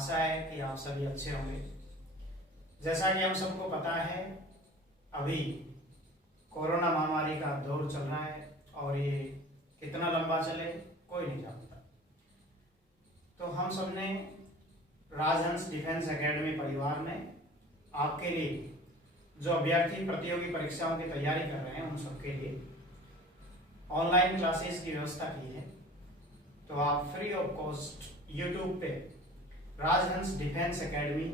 आशा है कि आप सभी अच्छे होंगे। जैसा कि हम सबको पता है, अभी कोरोना महामारी का दौर चल रहा है और ये कितना लंबा चले कोई नहीं जानता। तो हम सब ने राजहंस डिफेंस एकेडमी परिवार में आपके लिए जो अभ्यर्थी प्रतियोगी परीक्षाओं की तैयारी कर रहे हैं उन सबके लिए ऑनलाइन क्लासेस की व्यवस्था की है। तो आप फ्री ऑफ कॉस्ट यूट्यूब पे राजहंस डिफेंस एकेडमी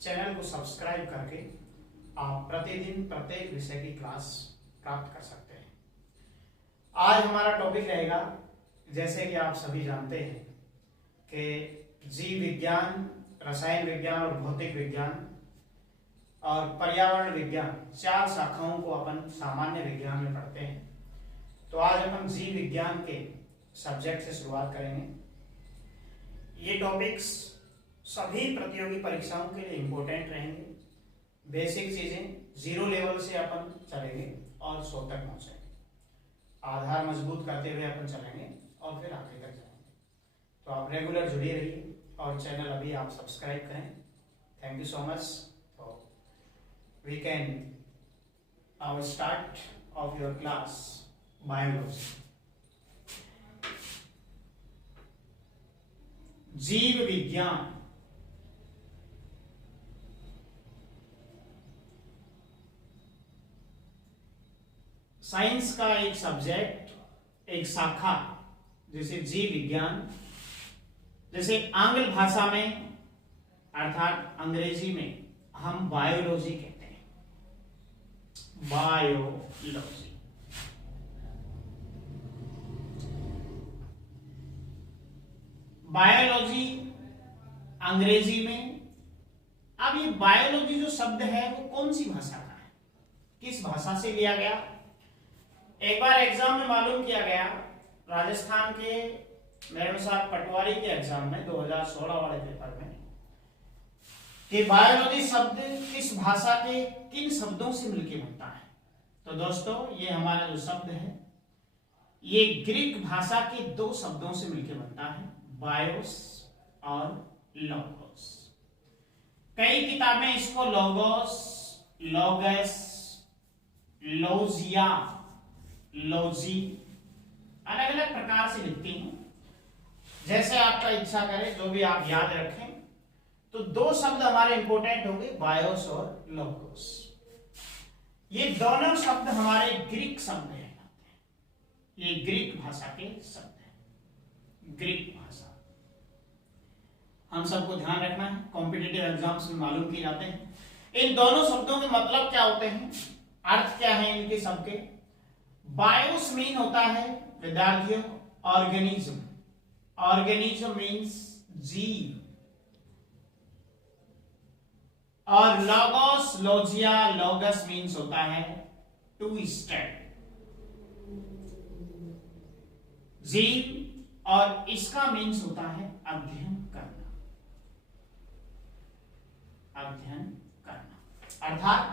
चैनल को सब्सक्राइब करके आप प्रतिदिन प्रत्येक विषय की क्लास प्राप्त कर सकते हैं। आज हमारा टॉपिक रहेगा, जैसे कि आप सभी जानते हैं कि जीव विज्ञान, रसायन विज्ञान और भौतिक विज्ञान और पर्यावरण विज्ञान 4 शाखाओं को अपन सामान्य विज्ञान में पढ़ते हैं। तो आज अपन जीव विज्ञान के सब्जेक्ट से शुरुआत करेंगे। ये टॉपिक्स सभी प्रतियोगी परीक्षाओं के लिए इंपॉर्टेंट रहेंगे। बेसिक चीजें 0 लेवल से अपन चलेंगे और 100 तक पहुंचेंगे। आधार मजबूत करते हुए अपन चलेंगे और फिर आगे तक जाएंगे। तो आप रेगुलर जुड़े रहिए और चैनल अभी आप सब्सक्राइब करें। Thank you so much. तो we can our start off your class biology. जीव विज्ञान साइंस का एक सब्जेक्ट, एक शाखा, जैसे जीव विज्ञान, जैसे आंग्ल भाषा में अर्थात अंग्रेजी में हम बायोलॉजी कहते हैं। बायोलॉजी बायोलॉजी अंग्रेजी में। अब ये बायोलॉजी जो शब्द है वो कौन सी भाषा का है, किस भाषा से लिया गया? एक बार एग्जाम में मालूम किया गया, राजस्थान के मेरे अनुसार पटवारी के एग्जाम में 2016 वाले पेपर में, कि बायोलॉजी शब्द किस भाषा के किन शब्दों से मिलकर बनता है। तो दोस्तों, ये हमारा जो शब्द है ये ग्रीक भाषा के 2 शब्दों से मिलकर बनता है, बायोस और लोगोस। कई किताबें इसको लोगोस, लोगस, लोजिया, लोजी अलग अलग प्रकार से लिखती हैं। जैसे आपका इच्छा करे, जो भी आप याद रखें। तो 2 शब्द हमारे इंपॉर्टेंट होंगे, बायोस और लोगोस। ये दोनों शब्द हमारे ग्रीक शब्द हैं। ये ग्रीक भाषा के शब्द हैं। ग्रीक भाषा हम सबको ध्यान रखना है, कॉम्पिटिटिव एग्जाम्स में मालूम किए जाते हैं। इन दोनों शब्दों के मतलब क्या होते हैं, अर्थ क्या है इनके सबके? बायोस मीन होता है विद्यार्थियों ऑर्गेनिज्म। ऑर्गेनिज्म मीन्स जीव। और लोगोस, लोजिया, लोगस मीन्स होता है टू स्टडी, जीव, और इसका मीन्स होता है अध्ययन करना। अध्ययन करना अर्थात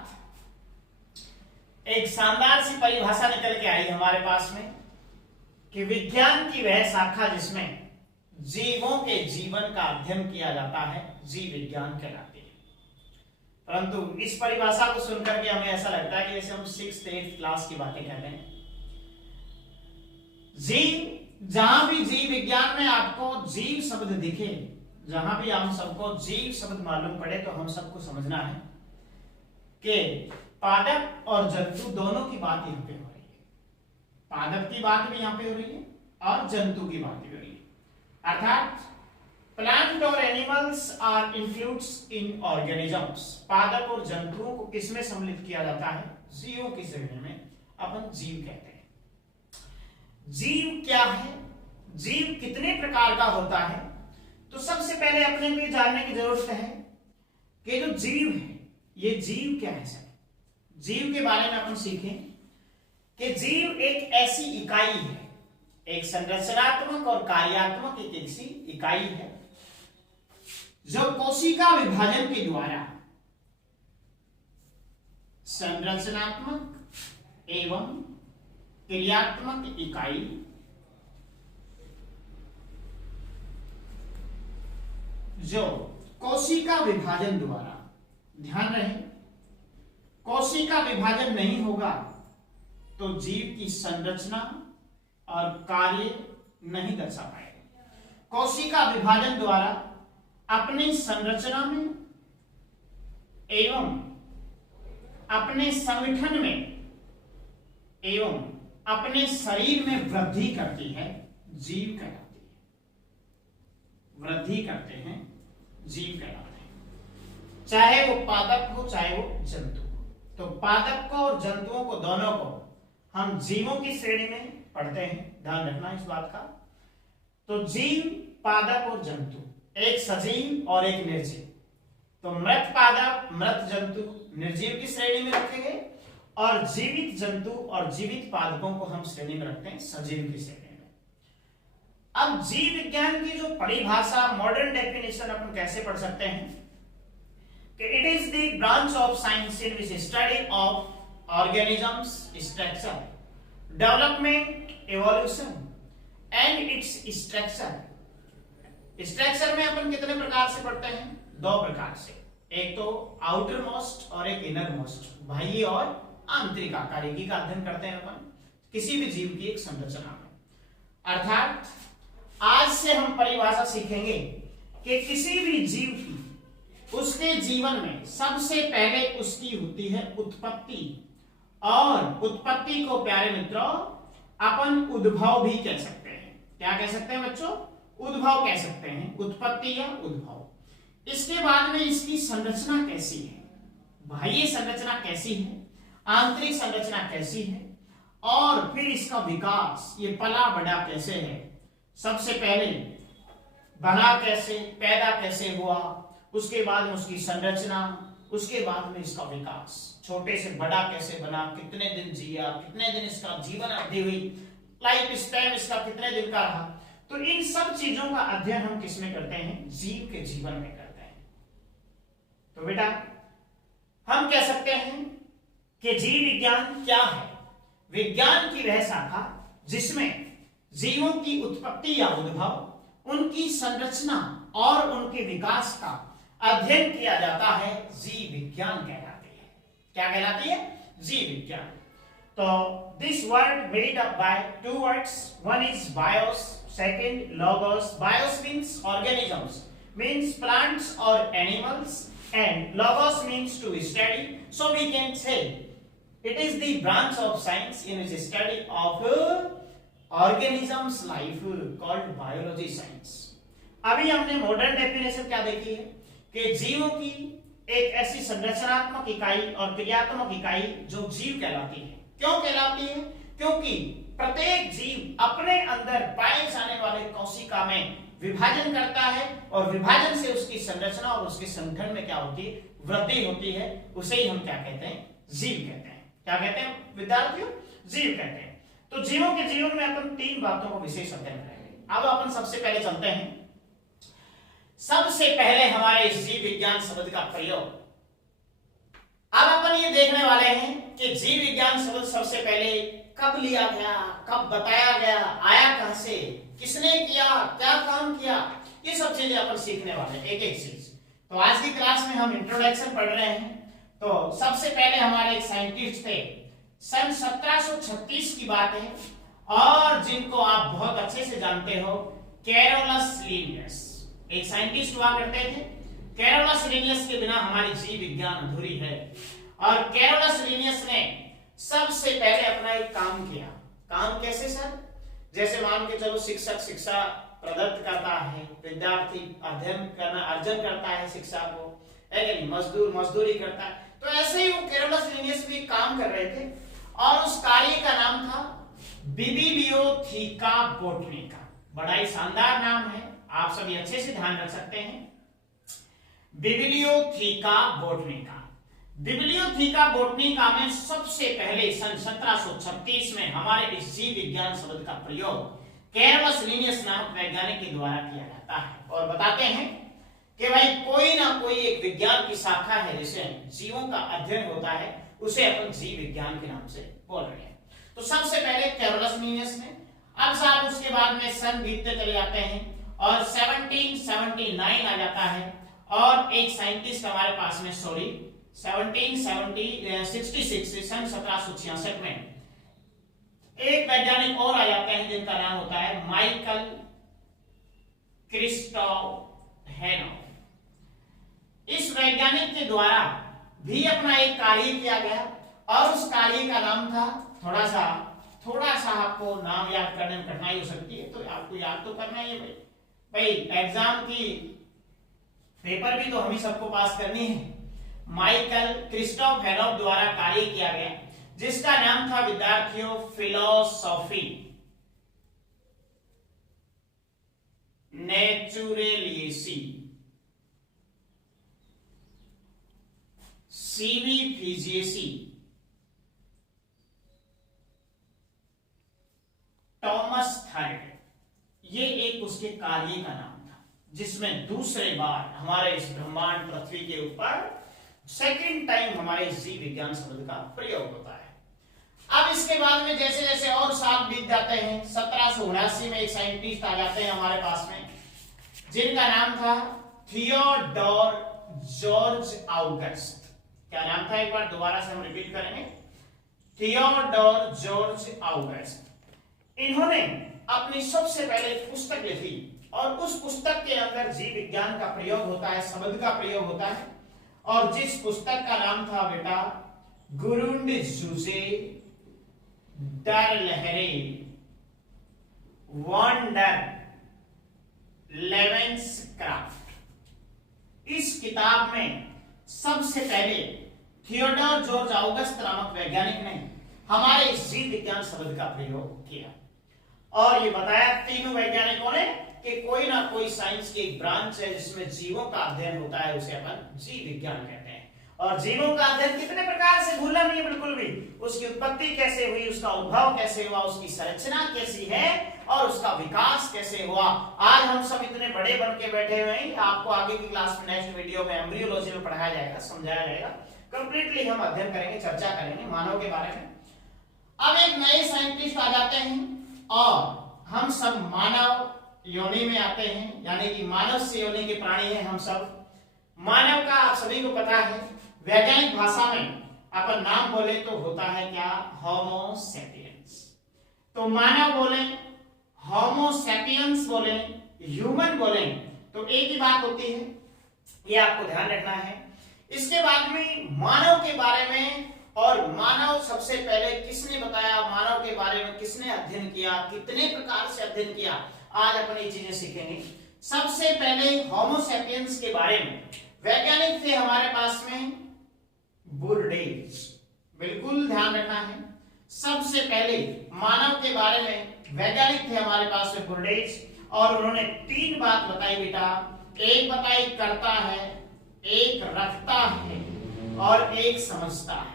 एक शानदार सी परिभाषा निकल के आई हमारे पास में कि विज्ञान की वह शाखा जिसमें जीवों के जीवन का अध्ययन किया जाता है, जीव विज्ञान कहलाती है। परंतु इस परिभाषा को सुनकर के हमें ऐसा लगता है कि जैसे हम 6th 8th क्लास की बातें कर रहे हैं। जीव, जहां भी जीव विज्ञान में आपको जीव शब्द दिखे, जहां भी हम सबको जीव शब्द मालूम पड़े, तो हम सबको समझना है कि पादप और जंतु दोनों की बात यहां पे हो रही है। पादप की बात भी यहां पे हो रही है और जंतु की बात भी हो रही है। अर्थात प्लांट और animals are includes in organisms. पादप और जंतुओं को किसमें सम्मिलित किया जाता है? जीवों की श्रेणी में अपन जीव कहते हैं। जीव क्या है, जीव कितने प्रकार का होता है? तो सबसे पहले अपने को जानने की जरूरत है कि जो जीव है ये जीव क्या है। सर, जीव के बारे में अपन सीखें कि जीव एक ऐसी इकाई है, एक संरचनात्मक और कार्यात्मक एक ऐसी इकाई है जो कोशिका विभाजन के द्वारा संरचनात्मक एवं क्रियात्मक इकाई जो कोशिका विभाजन द्वारा, ध्यान रहे, कोशिका विभाजन नहीं होगा तो जीव की संरचना और कार्य नहीं दर्शा पाएगा। कोशिका विभाजन द्वारा अपनी संरचना में एवं अपने संगठन में एवं अपने शरीर में वृद्धि करती है, जीव कहलाती है। वृद्धि करते हैं, जीव कहलाते हैं, चाहे वो पादप हो चाहे वो जंतु हो। तो पादप को और जंतुओं को, दोनों को हम जीवों की श्रेणी में पढ़ते हैं, ध्यान रखना इस बात का। तो जीव, पादप और जंतु, एक सजीव और एक निर्जीव। तो मृत पादप, मृत जंतु निर्जीव की श्रेणी में रखे गए और जीवित जंतु और जीवित पादपों को हम श्रेणी में रखते हैं सजीव की श्रेणी में। अब जीव विज्ञान की जो परिभाषा, मॉडर्न डेफिनेशन अपन कैसे पढ़ सकते हैं कि it is the branch of science in which study of organisms structure, development, evolution and its structure. Structure में अपन कितने प्रकार से पढ़ते हैं? दो प्रकार से, एक तो आउटर मोस्ट और एक इनर मोस्ट, बाह्य और आंतरिक आकारिकी का अध्ययन करते हैं अपन किसी भी जीव की एक संरचना में। अर्थात आज से हम परिभाषा सीखेंगे कि किसी भी जीव की उसके जीवन में सबसे पहले उसकी होती है उत्पत्ति, और उत्पत्ति को प्यारे मित्रों अपन उद्भव भी कह सकते हैं। क्या कह सकते हैं बच्चों? उद्भव कह सकते हैं, उत्पत्ति या उद्भव। इसके बाद में इसकी संरचना कैसी है, बाह्य संरचना कैसी है, आंतरिक संरचना कैसी है, और फिर इसका विकास, ये पला बढ़ा कैसे है, सबसे पहले बना कैसे, पैदा कैसे हुआ, उसके बाद में उसकी संरचना, उसके बाद में इसका विकास, छोटे से बड़ा कैसे बना, कितने दिन जिया, कितने दिन इसका जीवन अवधि हुई, लाइफ स्पैन इसका कितने दिन का रहा। तो इन सब चीजों का अध्ययन हम किसमें करते हैं? जीव के जीवन में करते हैं। तो बेटा हम कह सकते हैं कि जीव विज्ञान क्या है? विज्ञान की वह शाखा जिसमें जीवों की उत्पत्ति या उद्भव, उनकी संरचना और उनके विकास का अध्ययन किया जाता है, जीव विज्ञान कहलाती है। क्या कहलाती है? जीव विज्ञान। तो this word made up by two words, one is BIOS, second logos. Bios means organisms, means plants or animals, and logos means to study. So we can say it is the branch of science in which study of organisms life called biology science. अभी हमने modern definition क्या देखी है कि जीवों की एक ऐसी संरचनात्मक इकाई और क्रियात्मक इकाई जो जीव कहलाती है। क्यों कहलाती है? क्योंकि प्रत्येक जीव अपने अंदर पाए जाने वाले कोशिका में विभाजन करता है और विभाजन से उसकी संरचना और उसके संगठन में क्या होती है? वृद्धि होती है। उसे ही हम क्या कहते हैं? जीव कहते हैं। क्या कहते हैं विद्यार्थियों? जीव कहते हैं। तो जीवों के जीवन में अपन तीन बातों को विशेष अध्ययन करेंगे। अब अपन सबसे पहले चलते हैं, सबसे पहले हमारे जीव विज्ञान शब्द का प्रयोग। अब अपन ये देखने वाले हैं कि जीव विज्ञान शब्द सबसे पहले कब लिया गया, कब बताया गया, आया कहां से, किसने किया, क्या काम किया, ये सब चीजें अपन सीखने वाले हैं, एक एक चीज। तो आज की क्लास में हम इंट्रोडक्शन पढ़ रहे हैं। तो सबसे पहले हमारे एक साइंटिस्ट थे, सन 1736 की बात है, और जिनको आप बहुत अच्छे से जानते हो, कैरोलस लिनियस। एक साइंटिस्ट हुआ करते थे। कैरोलस लिनियस के बिना हमारी जीव विज्ञान अधूरी है। और कैरोलस लिनियस ने सबसे पहले अपना एक काम किया। काम कैसे सर? जैसे मान के चलो शिक्षक शिक्षा प्रदत्त करता है, विद्यार्थी अध्ययन करना अर्जन करता है शिक्षा को, है कि नहीं, मजदूर मजदूरी करता है। तो ऐसे ही वो कैरोलस लिनियस भी काम कर रहे थे और उस कार्य का नाम था बिबिलियोथेका बोटनिका। बड़ा ही शानदार नाम है, आप सभी अच्छे से ध्यान रख सकते हैं। बिबिलियोथेका बोटनिका। बिबिलियोथेका बोटनिका में सबसे पहले सन 1736 में हमारे इस जीव विज्ञान शब्द का प्रयोग कैरोलस लिनियस नामक वैज्ञानिक के द्वारा किया जाता है और बताते हैं कि भाई कोई ना कोई एक विज्ञान की शाखा है जिसे जीवों का अध्ययन होता है, उसे अपन जीव विज्ञान के नाम से बोल रहे हैं। तो सबसे पहले कैरोलस लिनियस ने, अब साहब उसके बाद में सन बीतते चले जाते हैं और 17 1779 आ जाता है। और एक साइंटिस्ट हमारे पास में 1766 सन 1766 में एक वैज्ञानिक और आ जाते हैं जिनका नाम होता है माइकल क्रिस्टोफ हेनॉक। इस वैज्ञानिक के द्वारा भी अपना एक कार्य किया गया और उस कार्य का नाम था, थोड़ा सा आपको नाम याद करने में कठिनाई हो सकती है, तो आपको याद तो करना ही है भाई एग्जाम की पेपर भी तो हम ही सबको पास करनी है। माइकल क्रिस्टोफ हेनॉक द्वारा कार्य किया गया जिसका नाम था विद्यार्थियों फिलोसॉफी नेचुरलिसी सीवी फिजिएसी टॉमस थर्ड, ये एक उसके कार्य का नाम था जिसमें दूसरे बार हमारे इस ब्रह्मांड पृथ्वी के ऊपर सेकंड टाइम हमारे जीव विज्ञान शब्द का प्रयोग होता है। अब इसके बाद में जैसे जैसे और साल बीत जाते हैं 1779 में एक साइंटिस्ट आ जाते हैं हमारे पास में जिनका नाम था थियोडोर जॉर्ज ऑगस्ट। क्या नाम था, एक बार दोबारा से हम रिपीट करेंगे, थियोडोर जॉर्ज ऑगस्ट। इन्होंने अपनी सबसे पहले पुस्तक लिखी और उस पुस्तक के अंदर जीव विज्ञान का प्रयोग होता है, शब्द का प्रयोग होता है, और जिस पुस्तक का नाम था बेटा गुरुंडजुजे डर लहरे वंडर लेवेंसक्राफ्ट। इस किताब में सबसे पहले थियोडोर जॉर्ज ऑगस्ट नामक वैज्ञानिक ने हमारे जीव विज्ञान शब्द का प्रयोग किया और ये बताया तीनों वैज्ञानिकों ने कि कोई ना कोई साइंस की एक ब्रांच है जिसमें जीवों का अध्ययन होता है, उसे अपन जीव विज्ञान कहते हैं। और जीवों का अध्ययन कितने प्रकार से, भूलना नहीं है बिल्कुल भी, उसकी उत्पत्ति कैसे हुई, उसका उद्भव कैसे हुआ, उसकी संरचना कैसी है और उसका विकास कैसे हुआ। आज हम सब इतने बड़े बन के बैठे हुए हैं, आपको आगे की क्लास में नेक्स्ट वीडियो में एम्ब्रियोलॉजी में पढ़ाया जाएगा, समझाया जाएगा, कंप्लीटली हम अध्ययन करेंगे, चर्चा करेंगे मानव के बारे में। अब एक नए साइंटिस्ट आ जाते हैं और हम सब मानव योनि में आते हैं, यानी कि मानव से योनि के प्राणी हैं हम सब। मानव का आप सभी को पता है, वैज्ञानिक भाषा में अपन नाम बोले तो होता है क्या, होमो सेपियंस। तो मानव बोले, होमो सेपियंस बोले, ह्यूमन बोले तो एक ही बात होती है, ये आपको ध्यान रखना है। इसके बाद में मानव के बारे में, और मानव सबसे पहले किसने बताया, मानव के बारे में किसने अध्ययन किया, कितने प्रकार से अध्ययन किया, आज अपन ये चीजें सीखेंगे। सबसे पहले होमो सेपियंस के बारे में वैज्ञानिक थे हमारे पास में बुर्डेज, बिल्कुल ध्यान रखना है। सबसे पहले मानव के बारे में वैज्ञानिक थे हमारे पास में बुर्डेज, और उन्होंने तीन बात बताई बेटा, एक बताई करता है, एक रखता है और एक समझता है।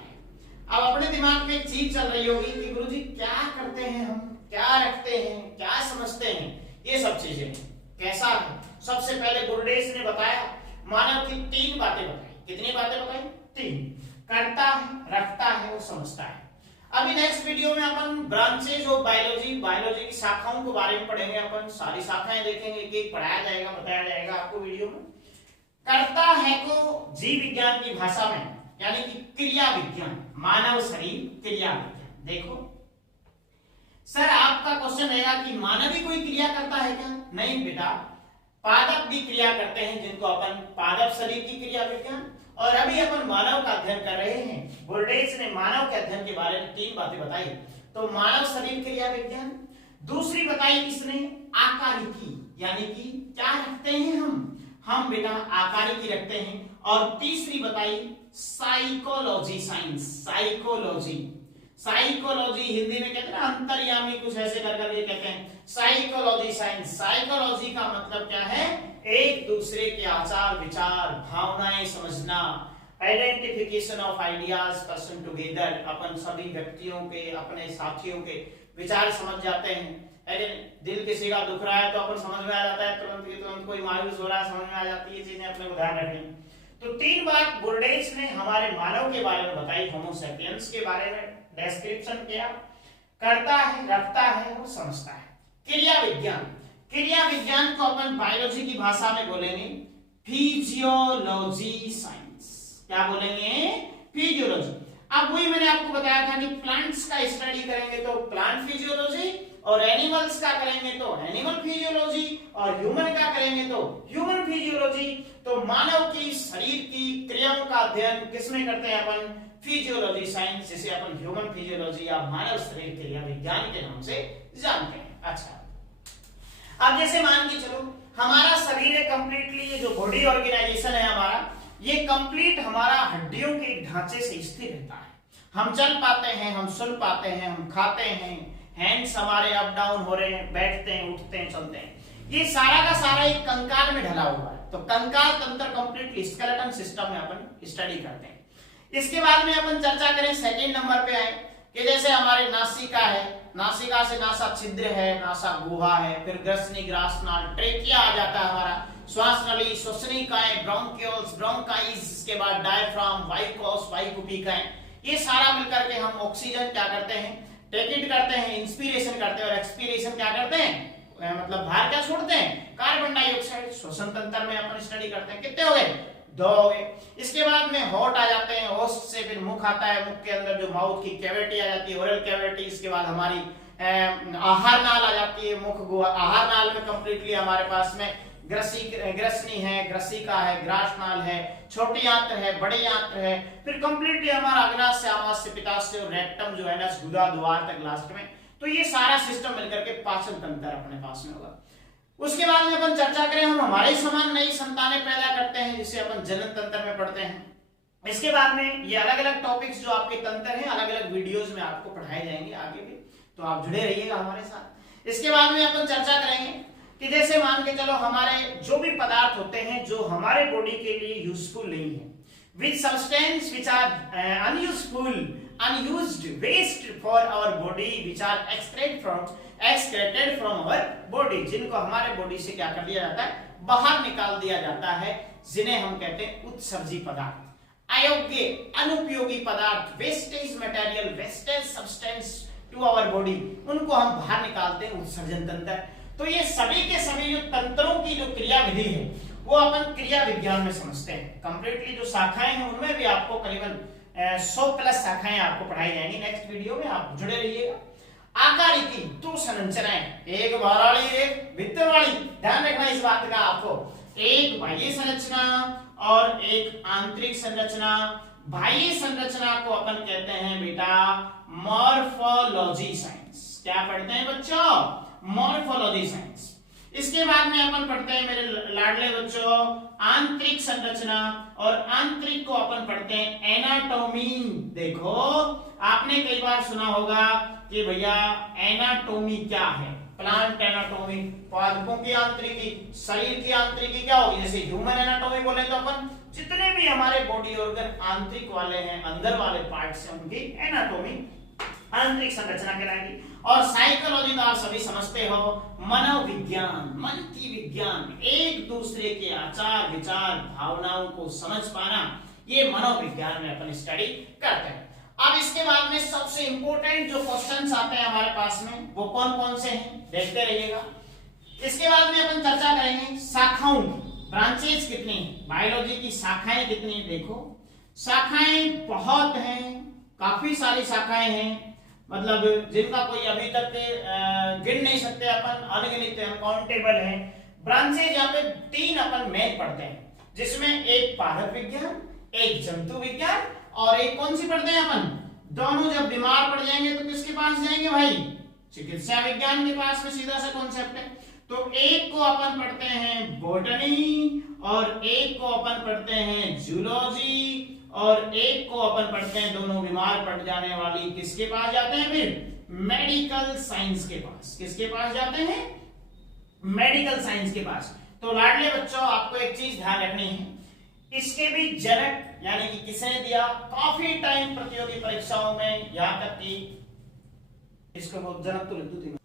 अब अपने दिमाग में एक चीज चल रही होगी कि गुरुजी क्या करते हैं हम, क्या रखते हैं, क्या समझते हैं, ये सब चीजें कैसा है। सबसे पहले बुर्डेज ने बताया, मानव की तीन बातें बताई। कितनी बातें बताई? तीन। करता है, रखता है और समझता है। अभी नेक्स्ट वीडियो में अपन ब्रांचेज ऑफ बायोलॉजी की शाखाओं के बारे में पढ़ेंगे, अपन सारी शाखाएं देखेंगे, एक एक पढ़ाया जाएगा, बताया जाएगा आपको वीडियो में। करता है को जीव विज्ञान की भाषा में यानी कि क्रिया विज्ञान, मानव शरीर क्रिया विज्ञान। देखो सर आपका क्वेश्चन रहेगा कि मानव ही कोई क्रिया करता है क्या? नहीं बेटा, पादप भी क्रिया करते हैं जिनको अपन पादप शरीर की क्रिया विज्ञान, और अभी अपन मानव का अध्ययन कर रहे हैं। बुर्डेज ने मानव के अध्ययन के बारे में तीन बातें बताई। तो मानव शरीर क्रिया विज्ञान, दूसरी बताई किसने? आकारिकी, यानी कि क्या रखते हैं हम बेटा आकारिकी रखते हैं। और तीसरी बताई साइकोलॉजी साइंस, साइकोलॉजी हिंदी में कहते हैं ना अंतर्यामी, कुछ ऐसे कर करके कहते हैं साइकोलॉजी साइंस। साइकोलॉजी का मतलब क्या है? एक दूसरे के आचार विचार भावनाएं समझना, identification of ideas person together. अपन सभी व्यक्तियों के, अपने साथियों के विचार समझ जाते हैं। दिल किसी का दुख रहा है तो अपन समझ में आ जाता है तुरंत की तुरंत, कोई मायूस हो रहा है समझ में आ जाती है, चीजें अपने को ध्यान रखनी। तो तीन बात बुर्डेज ने हमारे मानव के बारे में बताई, होमो सेपियंस के बारे में डिस्क्रिप्शन किया, करता है, रखता है और समझता है। क्रिया विज्ञान, क्रिया विज्ञान को अपन बायोलॉजी की भाषा में बोलेंगे फिजियोलॉजी साइंस। क्या बोलेंगे? फिजियोलॉजी। अब वही मैंने आपको बताया था कि प्लांट्स का स्टडी करेंगे तो प्लांट फिजियोलॉजी, और एनिमल्स का करेंगे तो एनिमल फिजियोलॉजी, और ह्यूमन का करेंगे तो ह्यूमन फिजियोलॉजी। तो मानव की शरीर की क्रियाओं का अध्ययन किसमें करते हैं अपन? फिजियोलॉजी साइंस, जिसे अपन ह्यूमन फिजियोलॉजी या मानव शरीर क्रिया विज्ञान के नाम से जानते हैं। अच्छा, अब जैसे मान के चलो हमारा शरीर है कंप्लीटली, ये जो बॉडी ऑर्गेनाइजेशन है हमारा, ये कंप्लीट हमारा हड्डियों के एक ढांचे से स्थिर रहता है। हम चल पाते हैं, हम सुन पाते हैं, हम खाते हैं, हैंड्स हमारे अप डाउन हो रहे हैं, बैठते हैं, उठते हैं, चलते हैं, ये सारा का सारा एक कंकाल में ढला हुआ है। तो कंकाल तंत्र कंप्लीटली स्केलेटन सिस्टम में अपन स्टडी करते हैं। इसके बाद में अपन चर्चा करें, सेकंड नंबर पे आए कि जैसे हमारे नासिका है, नासिका से नासा छिद्र है, नासा गुहा है, फिर ग्रसनी, ग्रासनाल, ट्रेकिया आ जाता है हमारा, श्वास नली, श्वसनिकाएं, ब्रोंकियोल्स, ब्रोंकाइज, इसके बाद डायफ्राम, वायुकोश, वायुकुपिकाएं, ये सारा मिलकर के हम ऑक्सीजन क्या करते हैं? टेक इट करते हैं, इंस्पिरेशन करते हैं, और एक्सपीरेशन क्या करते हैं? मतलब बाहर क्या छोड़ते हैं? Carbon dioxide. श्वसन तंत्र में अपन स्टडी करते हैं। कितने हो गए? 2 हो गए। इसके बाद में होठ आ जाते हैं, होठ से फिर मुख आता है, मुख के अंदर जो माउथ की कैविटी आ जाती है, ओरल कैविटी। इसके बाद हमारी आहार नाल आ जाती है, मुख गुहा। आहार नाल में कंप्लीटली हमारे पास में ग्रसनी है, ग्रसिका है, ग्रासनाल है, छोटी आंत्र है, बड़ी आंत्र है, फिर कंप्लीटली हमारा अग्नाशय, आमाशय, पित्ताशय और रेक्टम जो है ना, गुदा द्वार तक लास्ट में। तो ये सारा सिस्टम मिलकर के पाचन तंत्र अपने पास में होगा। उसके बाद में अपन चर्चा करें, हम हमारे समान नई संतानें पैदा करते हैं, जिसे अपन जनन तंत्र में पढ़ते हैं। इसके बाद में ये अलग अलग टॉपिक्स जो आपके तंत्र हैं, अलग अलग वीडियोस में आपको पढ़ाए जाएंगे आगे भी, तो आप जुड़े रहिएगा हमारे साथ। इसके बाद में अपन चर्चा करेंगे कि जैसे मान के चलो हमारे जो भी पदार्थ होते हैं जो हमारे बॉडी के लिए यूजफुल नहीं है, which substance which are unuseful, unused, waste for our body, which are excreted from our body, जिनको हमारे बॉडी से क्या कर दिया जाता है? बाहर निकाल दिया जाता है, जिन्हें हम कहते हैं उत्सर्जी पदार्थ, अयोग्य, अनुपयोगी पदार्थ, wastage material, wastage substance to our body, उनको हम बाहर निकालते हैं, उत्सर्जन तंत्र। तो ये सभी के सभी जो तंत्रों की जो क्रिया विधि है वो अपन क्रिया विज्ञान में समझते हैं। कंप्लीटली जो शाखाएं हैं उनमें भी आपको करीबन 100+ शाखाएं आपको पढ़ाई जाएंगी। नेक्स्ट वीडियो में आप जुड़े रहिएगा। आकार की 2 संरचनाएं, एक बाहर वाली, एक भीतर वाली। ध्यान रखना इस बात का आपको, एक बाह्य संरचना और एक आंतरिक संरचना। बाह्य संरचना को अपन कहते हैं बेटा मॉर्फोलॉजी साइंस। क्या पढ़ते हैं बच्चों? Morphology science. इसके बाद में अपन पढ़ते हैं मेरे लाडले बच्चों आंतरिक संरचना, और आंतरिक को अपन पढ़ते हैं एनाटॉमी। देखो आपने कई बार सुना होगा कि भैया एनाटॉमी क्या है? प्लांट एनाटॉमी, पादपों की आंतरिकी, शरीर की आंतरिकी क्या होगी? जैसे ह्यूमन एनाटॉमी बोले तो अपन जितने भी हमारे बॉडी ऑर्गन आंतरिक वाले हैं, अंदर वाले पार्ट्स हैं, उनकी एनाटॉमी आंतरिक संरचना कहलाएगी। और साइकोलॉजी तो आप सभी समझते हो, मनोविज्ञान, मन की विज्ञान, एक दूसरे के आचार विचार भावनाओं को समझ पाना, ये मनोविज्ञान में अपन स्टडी करते हैं। अब इसके बाद में सबसे इंपॉर्टेंट जो क्वेश्चंस आते हैं हमारे पास में वो कौन कौन से हैं, देखते रहिएगा। इसके बाद में अपन चर्चा करेंगे शाखाओं की, ब्रांचेस कितनी है, बायोलॉजी की शाखाएं कितनी है। देखो शाखाएं बहुत हैं, काफी सारी शाखाएं हैं, मतलब जिनका कोई अभी तक गिन नहीं सकते अपन, अनगिनत अनकाउंटेबल है। ब्रांचेज यहाँ पे 3 अपन मेन पढ़ते हैं, जिसमें एक पादप विज्ञान, एक जंतु विज्ञान, और एक कौन सी पढ़ते हैं अपन? दोनों जब बीमार पड़ जाएंगे तो किसके पास जाएंगे भाई? चिकित्सा विज्ञान के पास में, सीधा सा कॉन्सेप्ट है। तो एक को अपन पढ़ते हैं बॉटनी, और एक को अपन पढ़ते हैं जूलॉजी, और एक को अपन पढ़ते हैं, दोनों बीमार पड़ जाने वाली किसके पास जाते हैं? फिर मेडिकल साइंस के पास। किसके पास जाते हैं? मेडिकल साइंस के पास। तो लाडले बच्चों आपको एक चीज ध्यान रखनी है, इसके भी जनक यानी कि किसने दिया, काफी टाइम प्रतियोगी परीक्षाओं में, यहां तक कि इसको बहुत जनक तो लिख दूं।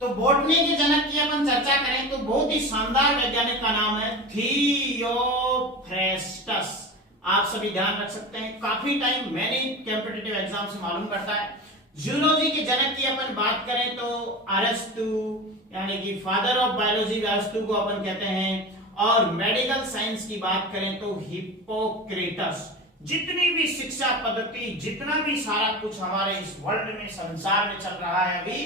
तो बॉटनी के जनक की अपन चर्चा करें तो बहुत ही शानदार वैज्ञानिक का नाम है थियोफ्रेस्टस। आप सभी ध्यान रख सकते हैं, काफी टाइम मैंने कॉम्पिटिटिव एग्जाम से मालूम करता है। जूलॉजी के जनक की अपन बात करें तो अरस्तु, यानी कि फादर ऑफ बायोलॉजी अरस्तु को अपन कहते हैं। और मेडिकल साइंस की बात करें तो हिप्पोक्रेटस। जितनी भी शिक्षा पद्धति, जितना भी सारा कुछ हमारे इस वर्ल्ड में, संसार में चल रहा है अभी,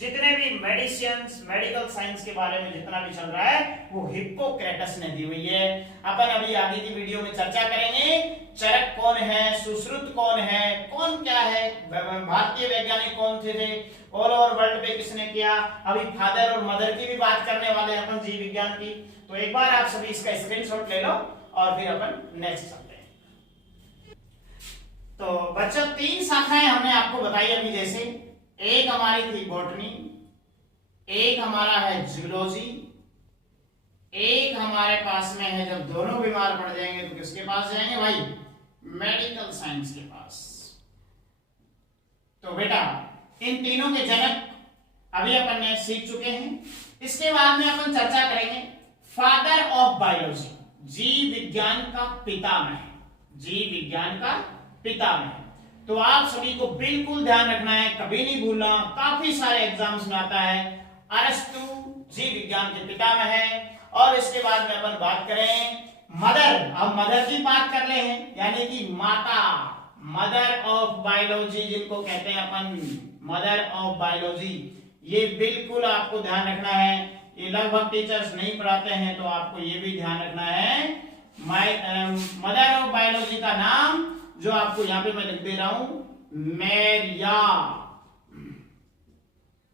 जितने भी मेडिकल साइंस के बारे में जितना भी चल रहा है वो हिप्पोक्रेटस ने दी हुई है। अपन अभी आगे की वीडियो में चर्चा करेंगे चरक कौन है, सुश्रुत कौन है, कौन क्या है, भारतीय वैज्ञानिक कौन थे, ऑल ओवर वर्ल्ड पे किसने किया। अभी फादर और मदर की भी बात करने वाले हैं अपन जीव विज्ञान की। तो एक बार आप सभी इसका स्क्रीनशॉट ले लो और फिर अपन नेक्स्ट चलते हैं। तो बच्चों 3 शाखाएं हमने आपको बताई अभी, जैसे एक हमारी थी बॉटनी, एक हमारा है जूलॉजी, एक हमारे पास में है जब दोनों बीमार पड़ जाएंगे तो किसके पास जाएंगे भाई, मेडिकल साइंस के पास। तो बेटा इन तीनों के जनक अभी अपन ने सीख चुके हैं। इसके बाद में अपन चर्चा करेंगे फादर ऑफ बायोलॉजी, जीव विज्ञान का पितामह, जीव विज्ञान का पितामह। तो आप सभी को बिल्कुल ध्यान रखना है, कभी नहीं भूलना, काफी सारे एग्जाम्स में आता है। अरस्तु जीव विज्ञान के पितामह है। और इसके बाद में अपन बात करें मदर, अब मदर की बात कर ले हैं, यानी कि माता, मदर ऑफ बायोलॉजी जिनको कहते हैं अपन, मदर ऑफ बायोलॉजी। ये बिल्कुल आपको ध्यान रखना है, ये लगभग टीचर्स नहीं पढ़ाते हैं, तो आपको ये भी ध्यान रखना है। मदर ऑफ बायोलॉजी का नाम जो आपको यहां पे मैं लिख दे रहा हूं,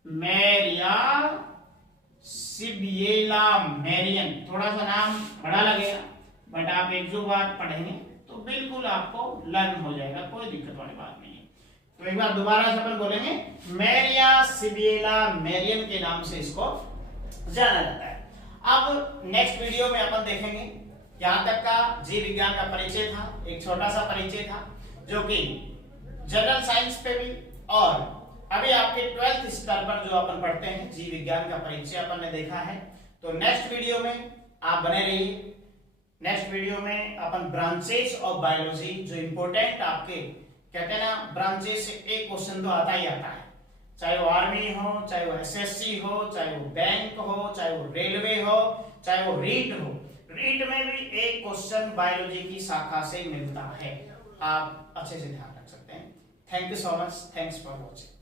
मैरिया सिबिएला मैरियन। थोड़ा सा नाम बड़ा लगेगा, बट आप एक दो बार पढ़ेंगे तो बिल्कुल आपको लर्न हो जाएगा, कोई दिक्कत वाली बात नहीं है। तो एक बार दोबारा से अपन बोलेंगे, मैरिया सिबिएला मैरियन के नाम से इसको जाना जाता है। अब नेक्स्ट वीडियो में अपन देखेंगे, यहां तक का जीव विज्ञान का परिचय था, एक छोटा सा परिचय था जो कि जनरल साइंस पे भी, और अभी आपके 12th स्तर पर जो अपन पढ़ते हैं जीव विज्ञान का परिचय अपन ने देखा है। तो नेक्स्ट वीडियो में आप बने रहिए। नेक्स्ट वीडियो में अपन ब्रांचेस ऑफ बायोलॉजी, जो इंपोर्टेंट आपके कहते हैं ना, ब्रांचेस से एक क्वेश्चन तो आता ही आता है, चाहे वो आर्मी हो, चाहे वो एसएससी हो, चाहे वो बैंक हो, चाहे वो रेलवे हो, चाहे वो रीट हो। रीट में भी एक क्वेश्चन बायोलॉजी की शाखा से मिलता है, आप अच्छे से ध्यान रख सकते हैं। Thank you so much, thanks for watching.